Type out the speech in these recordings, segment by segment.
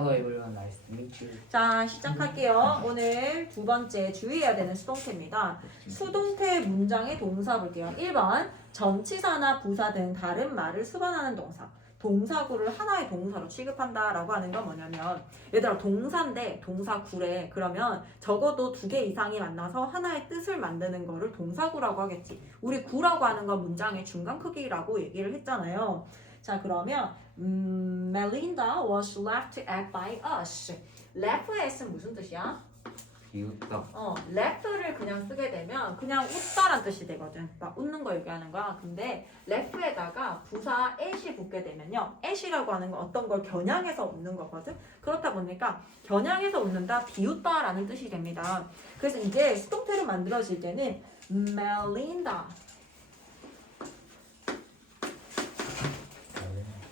Hello everyone, nice to meet you. 자, 시작할게요. 오늘 두 번째 주의해야 되는 수동태입니다. 수동태 문장의 동사 볼게요. 1번, 전치사나 부사 등 다른 말을 수반하는 동사. 동사구를 하나의 동사로 취급한다 라고 하는 건 뭐냐면, 얘들아 동사인데 동사구래. 그러면 적어도 두 개 이상이 만나서 하나의 뜻을 만드는 거를 동사구라고 하겠지. 우리 구라고 하는 건 문장의 중간 크기라고 얘기를 했잖아요. 자, 그러면 Melinda was left to act by us. left는 무슨 뜻이야? 비웃다. left를 그냥 쓰게 되면 그냥 웃다란 뜻이 되거든. 막 웃는 거 얘기하는 거야. 근데 left에다가 부사 at이 붙게 되면요. at이라고 하는 건 어떤 걸 겨냥해서 웃는 거거든. 그렇다 보니까 겨냥해서 웃는다, 비웃다라는 뜻이 됩니다. 그래서 이게 수동태로 만들어질 때는 Melinda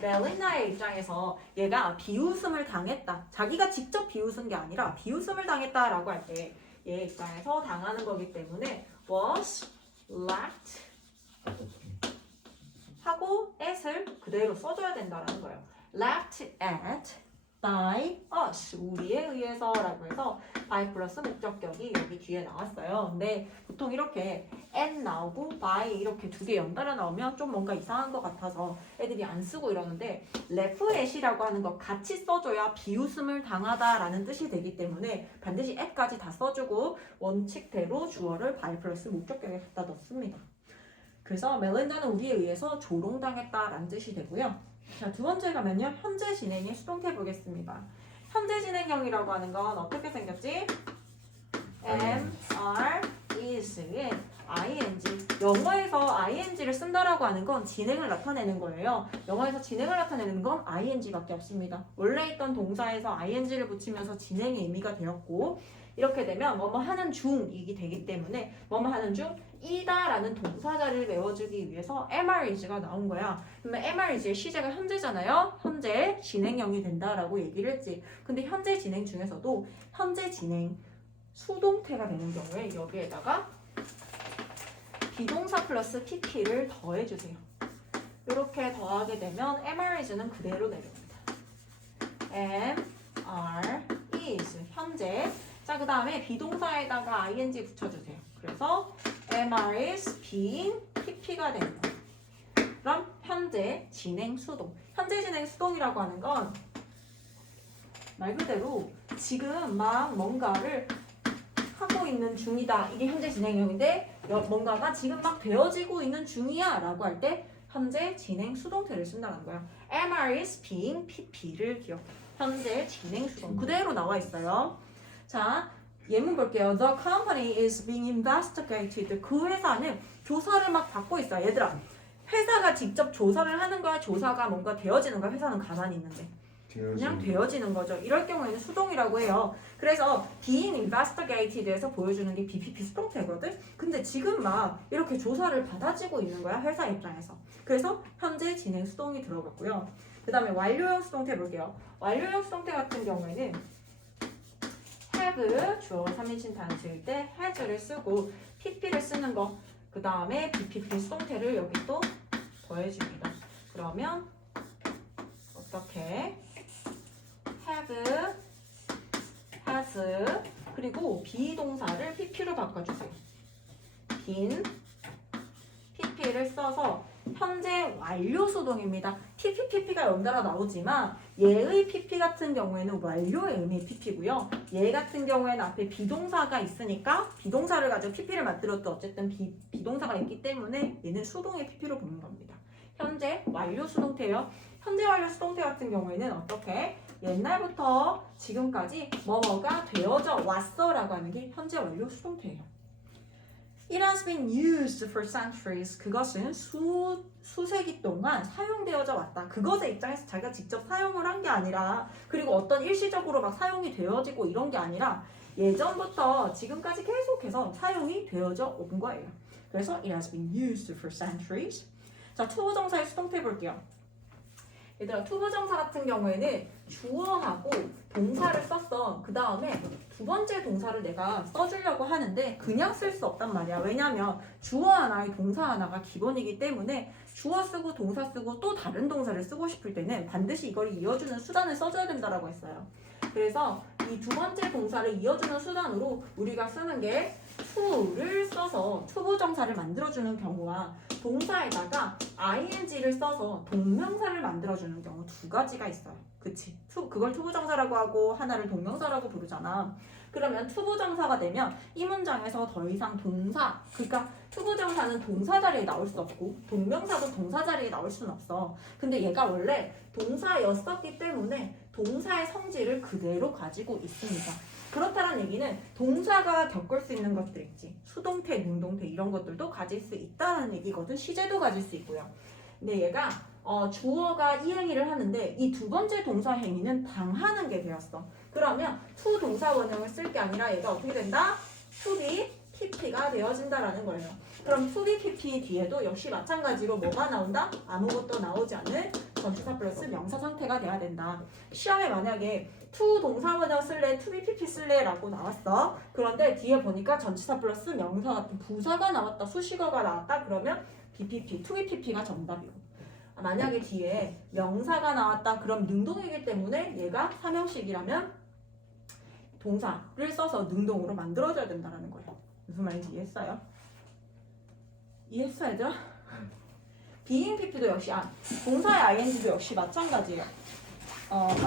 멜린다의 입장에서 얘가 비웃음을 당했다. 자기가 직접 비웃은 게 아니라 비웃음을 당했다라고 할 때 얘 입장에서 당하는 거기 때문에 was left 하고 at을 그대로 써줘야 된다라는 거예요. left at by us, 우리에 의해서 라고 해서 by 플러스 목적격이 여기 뒤에 나왔어요. 근데 보통 이렇게 at 나오고 by 이렇게 두 개 연달아 나오면 좀 뭔가 이상한 것 같아서 애들이 안 쓰고 이러는데 left at이라고 하는 거 같이 써줘야 비웃음을 당하다라는 뜻이 되기 때문에 반드시 at까지 다 써주고 원칙대로 주어를 by 플러스 목적격에 갖다 넣습니다. 그래서 멜린다는 우리에 의해서 조롱당했다라는 뜻이 되고요. 자, 두 번째 가면요. 현재 진행의 수동태 보겠습니다. 현재 진행형이라고 하는 건 어떻게 생겼지? am, are, is의 ing. 영어에서 ing를 쓴다라고 하는 건 진행을 나타내는 거예요. 영어에서 진행을 나타내는 건 ing밖에 없습니다. 원래 있던 동사에서 ing를 붙이면서 진행의 의미가 되었고 이렇게 되면 뭐뭐 하는 중이기 되기 때문에 뭐뭐 하는 중이다라는 동사자를 외워주기 위해서 MR이즈가 나온 거야. 그러면 MR이즈의 시제가 현재잖아요. 현재 진행형이 된다라고 얘기를 했지. 근데 현재 진행 중에서도 현재 진행 수동태가 되는 경우에 여기에다가 비동사 플러스 PP를 더해주세요. 이렇게 더하게 되면 MR이즈는 그대로 내려옵니다. am, are, is 현재. 자, 그 다음에 비동사에다가 ing 붙여주세요. 그래서 MR is being PP가 되는 거예요. 그럼 현재 진행 수동. 현재 진행 수동이라고 하는 건 말 그대로 지금 막 뭔가를 하고 있는 중이다. 이게 현재 진행형인데 뭔가가 지금 막 되어지고 있는 중이야 라고 할 때 현재 진행 수동태를 쓴다는 거야. MR is being PP를 기억해. 현재 진행 수동. 그대로 나와 있어요. 자, 예문 볼게요. The company is being investigated. 그 회사는 조사를 막 받고 있어요. 얘들아, 회사가 직접 조사를 하는 거야? 조사가 뭔가 되어지는 거야? 회사는 가만히 있는데. 그냥 되어지는 거죠. 이럴 경우에는 수동이라고 해요. 그래서 being investigated에서 보여주는 게 BPP 수동태거든? 근데 지금 막 이렇게 조사를 받아지고 있는 거야. 회사 입장에서. 그래서 현재 진행 수동이 들어갔고요. 그 다음에 완료형 수동태 볼게요. 완료형 수동태 같은 경우에는 have, 주어 3인칭 단수일 때 has를 쓰고 pp를 쓰는 거. 그 다음에 bpp 수동태를 여기 또 더해줍니다. 그러면 어떻게? have, has, 그리고 비동사를 pp로 바꿔주세요. 빈 pp를 써서 현재 완료 수동입니다. pp가 연달아 나오지만 얘의 pp 같은 경우에는 완료의 의미의 pp고요. 얘 같은 경우에는 앞에 비동사가 있으니까 비동사를 가지고 pp를 만들어도 어쨌든 비동사가 있기 때문에 얘는 수동의 pp로 보는 겁니다. 현재 완료 수동태요. 현재 완료 수동태 같은 경우에는 어떻게? 옛날부터 지금까지 뭐뭐가 되어져 왔어 라고 하는 게 현재 완료 수동태예요. It has been used for centuries. 그것은 수세기 동안 사용되어져 왔다. 그것의 입장에서 자기가 직접 사용을 한 게 아니라 그리고 어떤 일시적으로 막 사용이 되어지고 이런 게 아니라 예전부터 지금까지 계속해서 사용이 되어져 온 거예요. 그래서 it has been used for centuries. 자, 투부정사의 수동태 볼게요. 얘들아 투부정사 같은 경우에는 주어하고 동사를 썼어. 그 다음에 두 번째 동사를 내가 써주려고 하는데 그냥 쓸 수 없단 말이야. 왜냐면 주어 하나에 동사 하나가 기본이기 때문에 주어 쓰고 동사 쓰고 또 다른 동사를 쓰고 싶을 때는 반드시 이걸 이어주는 수단을 써줘야 된다라고 했어요. 그래서 이 두 번째 동사를 이어주는 수단으로 우리가 쓰는 게 to를 써서 투부정사를 만들어주는 경우와 동사에다가 ing를 써서 동명사를 만들어주는 경우 두 가지가 있어요. 그치? 그걸 투부정사라고 하고 하나를 동명사라고 부르잖아. 그러면 투부정사가 되면 이 문장에서 더 이상 동사, 그러니까 투부정사는 동사 자리에 나올 수 없고 동명사도 동사 자리에 나올 수는 없어. 근데 얘가 원래 동사였었기 때문에 동사의 성질을 그대로 가지고 있습니다. 그렇다는 얘기는 동사가 겪을 수 있는 것들 있지. 수동태, 능동태 이런 것들도 가질 수 있다는 얘기거든. 시제도 가질 수 있고요. 근데 얘가 주어가 이 행위를 하는데 이 두 번째 동사 행위는 당하는 게 되었어. 그러면 to 동사 원형을 쓸 게 아니라 얘가 어떻게 된다? to be pp가 되어진다라는 거예요. 그럼 to be pp 뒤에도 역시 마찬가지로 뭐가 나온다? 아무것도 나오지 않는 전치사 플러스 명사 상태가 돼야 된다. 시험에 만약에 to 동사 원형 쓸래, to be pp 쓸래 라고 나왔어. 그런데 뒤에 보니까 전치사 플러스 명사 같은 부사가 나왔다, 수식어가 나왔다 그러면 bpp, to be pp가 정답이고. 만약에 뒤에 명사가 나왔다 그럼 능동이기 때문에 얘가 삼형식이라면 동사를 써서 능동으로 만들어줘야 된다는 거예요. 무슨 말인지 이해했어요? 이해했어 얘들아? being pp도 역시 동사의 ing도 역시 마찬가지예요.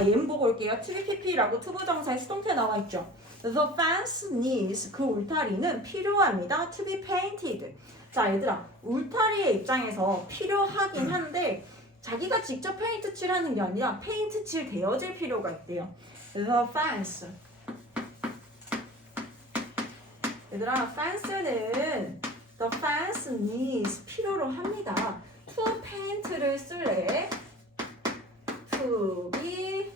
얘는 보고 올게요. to be pp라고 투부정사의 수동태 나와 있죠. The fence needs 그 울타리는 필요합니다. to be painted. 자 얘들아 울타리의 입장에서 필요하긴 한데 자기가 직접 페인트 칠하는 게 아니라 페인트 칠 되어질 필요가 있대요. The fence 얘들아 fence는 the fence needs 필요로 합니다. to paint를 쓸래 to be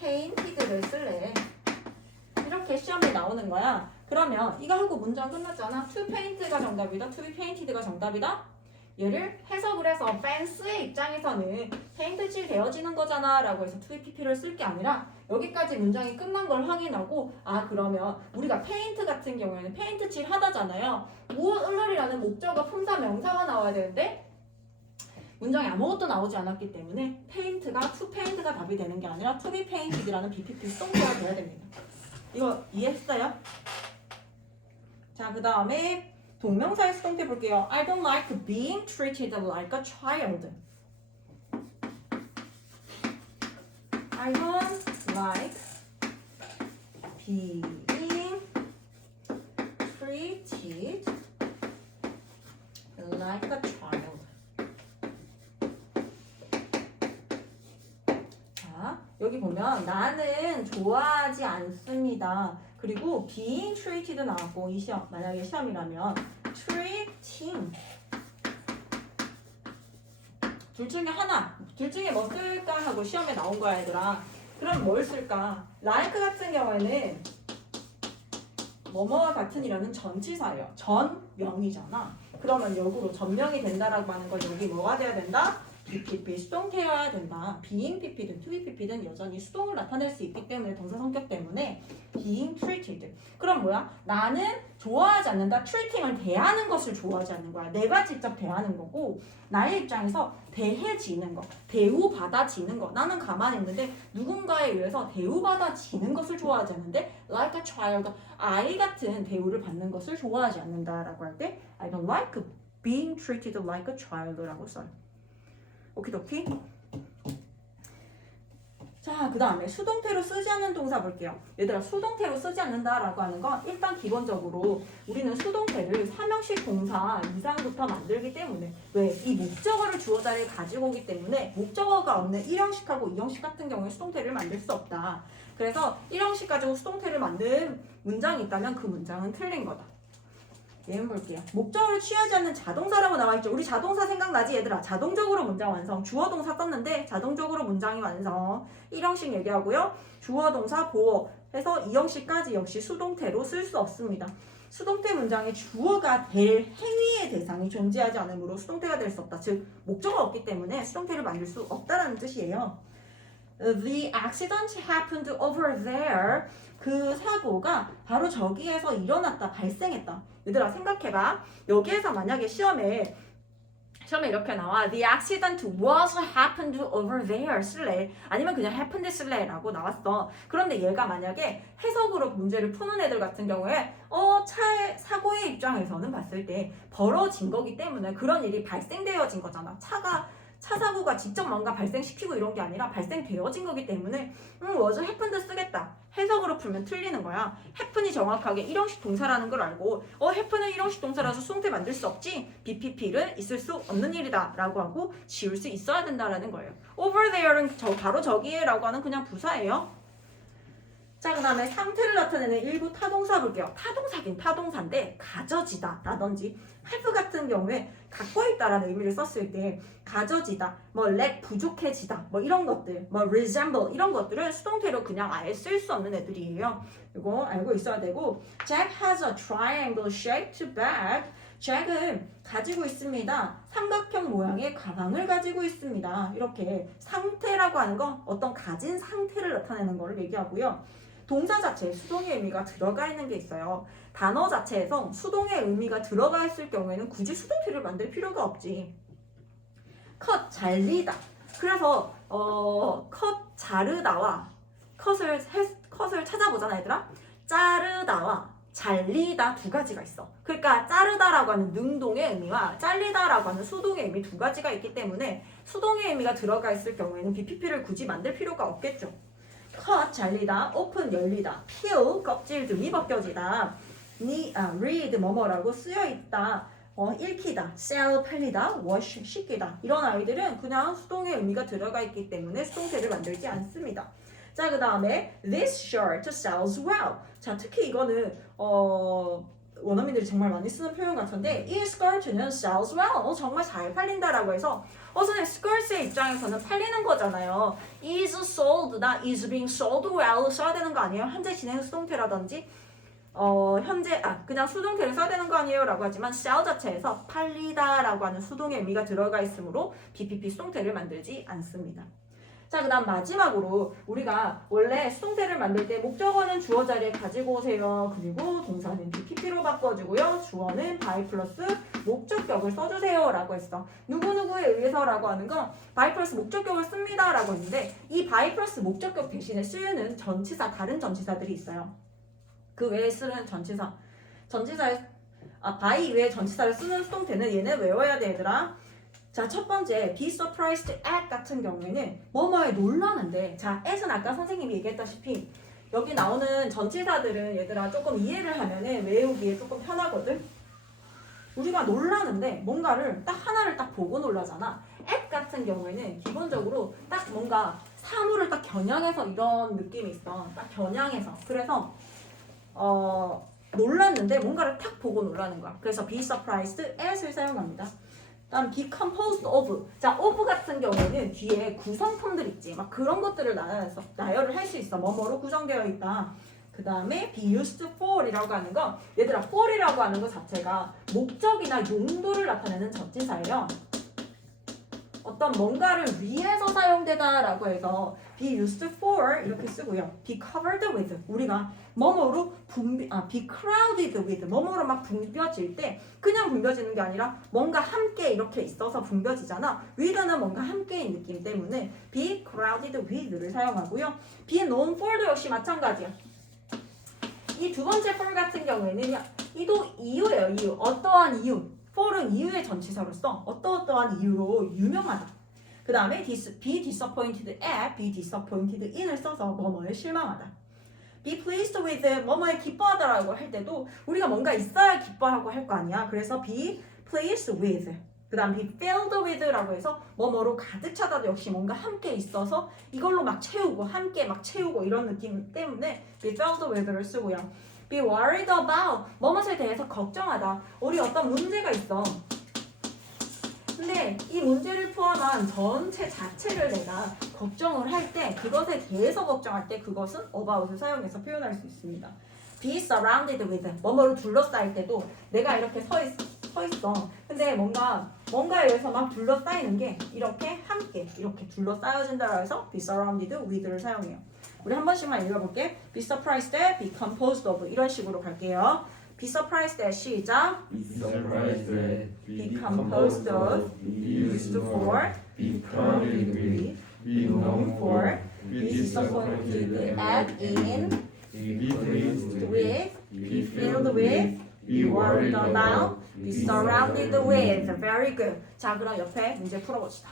painted를 쓸래 이렇게 시험에 나오는 거야. 그러면 이거 하고 문장 끝났잖아. to paint가 정답이다. to be painted가 정답이다. 얘를 해석을 해서 fence의 입장에서는 페인트 칠 되어지는 거잖아 라고 해서 to be pp를 쓸 게 아니라 여기까지 문장이 끝난 걸 확인하고 그러면 우리가 페인트 같은 경우에는 페인트 칠 하다잖아요. 무엇을라는 목적어 품사 명사가 나와야 되는데 문장에 아무것도 나오지 않았기 때문에 페인트가 to paint가 답이 되는 게 아니라 to be painted라는 BPP 수동태가 돼야 됩니다. 이거 이해했어요? 자, 그 다음에 동명사의 수동태 볼게요. I don't like being treated like a child. I don't like being treated like a child. 자, 여기 보면 나는 좋아하지 않습니다. 그리고 being treated 나왔고 이 시험 만약에 시험이라면 treating 둘 중에 하나 둘 중에 뭐 쓸까 하고 시험에 나온 거야 얘들아. 그럼 뭘 쓸까? like 같은 경우에는 뭐뭐와 같은이라는 전치사예요. 전명이잖아. 그러면 역으로 전명이 된다라고 하는 건 여기 뭐가 돼야 된다? BPP 수동태여야 된다. being pp든 to be pp든 여전히 수동을 나타낼 수 있기 때문에 동사 성격 때문에 being treated. 그럼 뭐야? 나는 좋아하지 않는다. treating을 대하는 것을 좋아하지 않는 거야. 내가 직접 대하는 거고 나의 입장에서 대해지는 거, 대우받아지는 거. 나는 가만히 있는데 누군가에 의해서 대우받아지는 것을 좋아하지 않는데 like a child, 아이 같은 대우를 받는 것을 좋아하지 않는다라고 할 때 I don't like being treated like a child라고 써요. 오키도키. 자, 그 다음에 수동태로 쓰지 않는 동사 볼게요. 얘들아 수동태로 쓰지 않는다라고 하는 건 일단 기본적으로 우리는 수동태를 삼형식 동사 이상부터 만들기 때문에 왜? 이 목적어를 주어 자리에 가지고 오기 때문에 목적어가 없는 1형식하고 2형식 같은 경우에 수동태를 만들 수 없다. 그래서 1형식 가지고 수동태를 만든 문장이 있다면 그 문장은 틀린 거다. 예문 볼게요. 목적어를 취하지 않는 자동사라고 나와있죠. 우리 자동사 생각나지 얘들아? 자동적으로 문장 완성. 주어 동사 썼는데 자동적으로 문장이 완성. 1형식 얘기하고요. 주어 동사 보어 해서 이 형식까지 역시 수동태로 쓸 수 없습니다. 수동태 문장에 주어가 될 행위의 대상이 존재하지 않으므로 수동태가 될 수 없다. 즉 목적어가 없기 때문에 수동태를 만들 수 없다라는 뜻이에요. The accident happened over there. 그 사고가 바로 저기에서 일어났다, 발생했다. 얘들아 생각해봐. 여기에서 만약에 시험에 이렇게 나와 The accident was happened over there 쓸래? 아니면 그냥 happened 쓸래? 라고 나왔어. 그런데 얘가 만약에 해석으로 문제를 푸는 애들 같은 경우에 차의 사고의 입장에서는 봤을 때 벌어진 거기 때문에 그런 일이 발생되어진 거잖아. 차 사고가 직접 뭔가 발생시키고 이런 게 아니라 발생되어진 거기 때문에 was happened 쓰겠다. 해석으로 풀면 틀리는 거야. happen이 정확하게 일형식 동사라는 걸 알고 happen은 일형식 동사라서 수동태 만들 수 없지. BPP는 있을 수 없는 일이다 라고 하고 지울 수 있어야 된다라는 거예요. over there는 바로 저기에 라고 하는 그냥 부사예요. 자, 그 다음에 상태를 나타내는 일부 타동사 볼게요. 타동사긴 타동사인데 가져지다 라든지 have 같은 경우에 갖고 있다라는 의미를 썼을 때 가져지다, 뭐 lack 부족해지다, 뭐 이런 것들, 뭐 resemble 이런 것들은 수동태로 그냥 아예 쓸 수 없는 애들이에요. 이거 알고 있어야 되고 Jack has a triangle shaped bag. 잭은 가지고 있습니다. 삼각형 모양의 가방을 가지고 있습니다. 이렇게 상태라고 하는 건 어떤 가진 상태를 나타내는 것을 얘기하고요. 동사 자체에 수동의 의미가 들어가 있는 게 있어요. 단어 자체에서 수동의 의미가 들어가 있을 경우에는 굳이 수동태를 만들 필요가 없지. 컷, 잘리다. 그래서 컷, 자르다와 컷을 찾아보잖아 얘들아. 자르다와 잘리다 두 가지가 있어. 그러니까 자르다라고 하는 능동의 의미와 잘리다라고 하는 수동의 의미 두 가지가 있기 때문에 수동의 의미가 들어가 있을 경우에는 BPP를 굳이 만들 필요가 없겠죠. 컷, 잘리다, 오픈, 열리다, peel, 껍질 등이 벗겨지다, read, 뭐뭐라고 쓰여있다, 읽히다, sell, 팔리다, wash, 씻기다. 이런 아이들은 그냥 수동의 의미가 들어가 있기 때문에 수동태를 만들지 않습니다. 자, 그 다음에 this shirt sells well. 자, 특히 이거는 원어민들이 정말 많이 쓰는 표현 같은데 이 skirt는 sells well. 정말 잘 팔린다라고 해서 선생님 skirt의 입장에서는 팔리는 거잖아요. is sold나 is being sold well 써야 되는 거 아니에요? 현재 진행 수동태라든지 그냥 수동태를 써야 되는 거 아니에요? 라고 하지만 sell 자체에서 팔리다 라고 하는 수동의 의미가 들어가 있으므로 BPP 수동태를 만들지 않습니다. 자, 그 다음 마지막으로 우리가 원래 수동태를 만들 때 목적어는 주어 자리에 가지고 오세요. 그리고 동사는 BPP로 바꿔주고요. 주어는 by 플러스 목적격을 써주세요 라고 했어. 누구누구에 의해서 라고 하는 건 by 플러스 목적격을 씁니다 라고 했는데 이 by 플러스 목적격 대신에 쓰는 전치사, 다른 전치사들이 있어요. 그 외에 쓰는 by 외에 전치사를 쓰는 수동태는 얘는 외워야 돼 얘들아. 자, 첫 번째 be surprised at 같은 경우에는 뭐뭐에 놀라는데, 자, at은 아까 선생님이 얘기했다시피 여기 나오는 전치사들은 얘들아 조금 이해를 하면은 외우기에 조금 편하거든. 우리가 놀라는데 뭔가를 딱 하나를 딱 보고 놀라잖아. at 같은 경우에는 기본적으로 딱 뭔가 사물을 딱 겨냥해서 이런 느낌이 있어. 딱 겨냥해서. 그래서 놀랐는데 뭔가를 탁 보고 놀라는 거야. 그래서 be surprised at을 사용합니다. 다음 be composed of. 자, of 같은 경우에는 뒤에 구성품들 있지. 막 그런 것들을 나열을 할 수 있어. 뭐뭐로 구성되어 있다. 그 다음에 be used for 이라고 하는 건 얘들아 for 이라고 하는 것 자체가 목적이나 용도를 나타내는 전치사예요. 어떤 뭔가를 위해서 사용되다 라고 해서 be used for 이렇게 쓰고요. be covered with 우리가 뭐뭐로 be crowded with 뭐뭐로 막 붐벼질 때 그냥 붐벼지는 게 아니라 뭔가 함께 이렇게 있어서 붐벼지잖아. with는 뭔가 함께인 느낌 때문에 be crowded with를 사용하고요. be known for도 역시 마찬가지야. 이 두 번째 for 같은 경우에는 이도 이유예요. 이유. 어떠한 이유. for은 이유의 전치사로서 어떠한 이유로 유명하다. 그 다음에 be disappointed at, be disappointed in을 써서 뭐뭐에 실망하다. be pleased with 뭐뭐에 기뻐하다라고 할 때도 우리가 뭔가 있어야 기뻐하고 할 거 아니야. 그래서 be pleased with. 그 다음 be filled with라고 해서 뭐뭐로 가득 차다도 역시 뭔가 함께 있어서 이걸로 막 채우고 함께 막 채우고 이런 느낌 때문에 be filled with를 쓰고요. be worried about 뭐뭇에 대해서 걱정하다. 우리 어떤 문제가 있어. 근데 이 문제를 포함한 전체 자체를 내가 걱정을 할 때 그것에 대해서 걱정할 때 그것은 about을 사용해서 표현할 수 있습니다. be surrounded with 뭐뭐로 둘러싸일 때도 내가 이렇게 서 있어. 근데 뭔가에 의해서 막 둘러싸이는 게 이렇게 함께 이렇게 둘러싸여진다고 해서 be surrounded with를 사용해요. 우리 한 번씩만 읽어볼게. be surprised at, be composed of 이런 식으로 갈게요. be surprised at 시작. Be surprised at, be composed of, be used for, be crowded with, be known for, be disappointed at in, be pleased with, be filled with, be worried about, be surrounded with. Very good. 자, 그럼 옆에 문제 풀어봅시다.